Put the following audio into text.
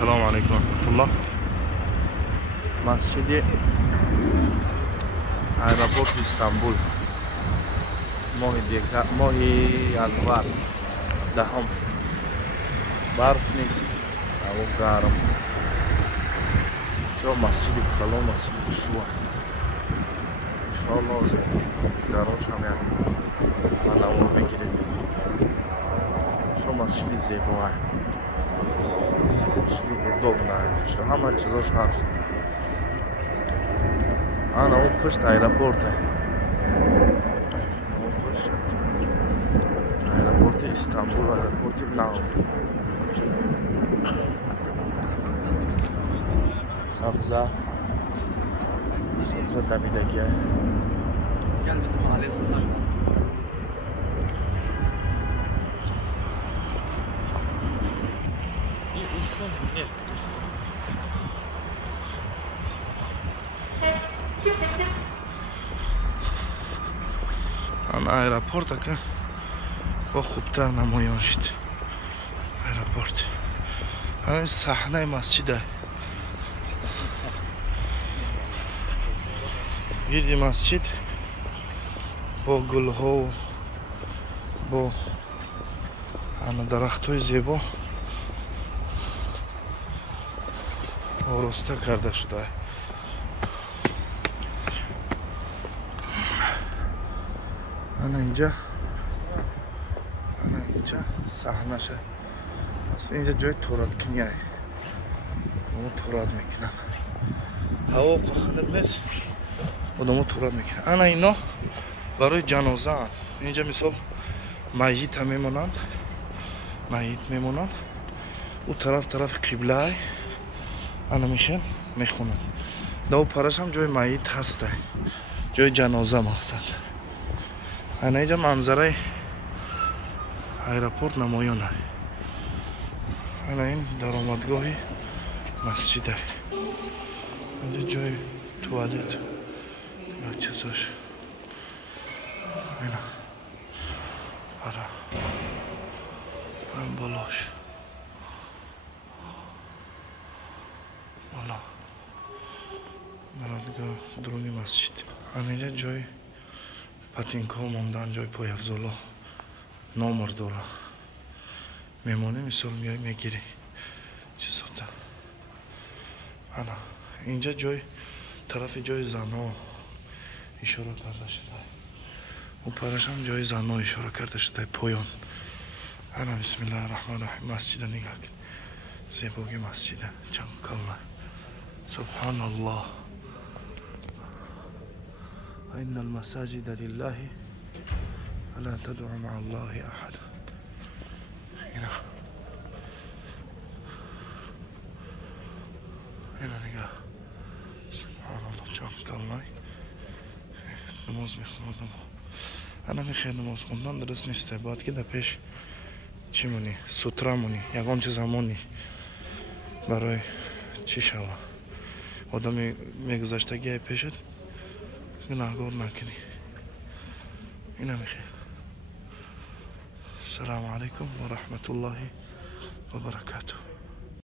Assalomu alaykum rahmatulloh. Masjidi aeroport Istanbul. Mohi yanvar. Dahom. Barf نیست. هوا گرم. شو مسجد کلام مسجد شو. انشالله گراش هم یک نماز بگیریم. شو مسجد زیبا. Что همه چیزاش هست. اون پشت ایرپورته. اون پشت ایرپورت استانبول، ایرپورت نو. سبزه دمیدگی. Aeroporta که با خوبتر نمایان شد. ایرپورت همین صحنه مسجده. گردی مسجد با گلها و با درخت‌های زیبا آراسته کرده شده. اینجا صحنه‌شه. اینجا جای تورات کنیه. اون تورات میکنن. هوا خوب نیست. آدم‌ها تورات میکنن. اینا برای جنازه هست. اینجا مثال میت میمونند. او طرف قبله انا میخونن. دو پرش هم جای میت هسته. جای جنازه مقصد. اینجا منظره ایرپورت نمایانه. این درآمدگاه مسجده. اینجا جای توالت یا چیزاش. اینا این بالاش بالا درآمدگاه درونی مسجد. اینجا جای پاتینکا موندن، جای پایافزالا نامر داره. میمونی مثال میای میگیری چیزا تا. اینجا جای طرف جای زنا اشاره کرده شده. اون پرش هم جای زنا اشاره کرده شده. پایان. بسم الله الرحمن الرحیم. مسجد نگاه کن. زیبایی مسجده. چند کلمه. سبحان الله. إن المساجد لله فلا تدعوا مع الله أحد. هنا نگاه. سبحان الله. چند کلمه نماز میخوندم. انا میخوام نماز خوندن درست نیست. باید که در پیش چی مونی؟ سوترا مونی. یکان چیز همونی برای چی شوه. آدم میگذاشتگی پیشت گناهگار نکنی. اینا میخوام. السلام علیکم و رحمت الله و برکاته.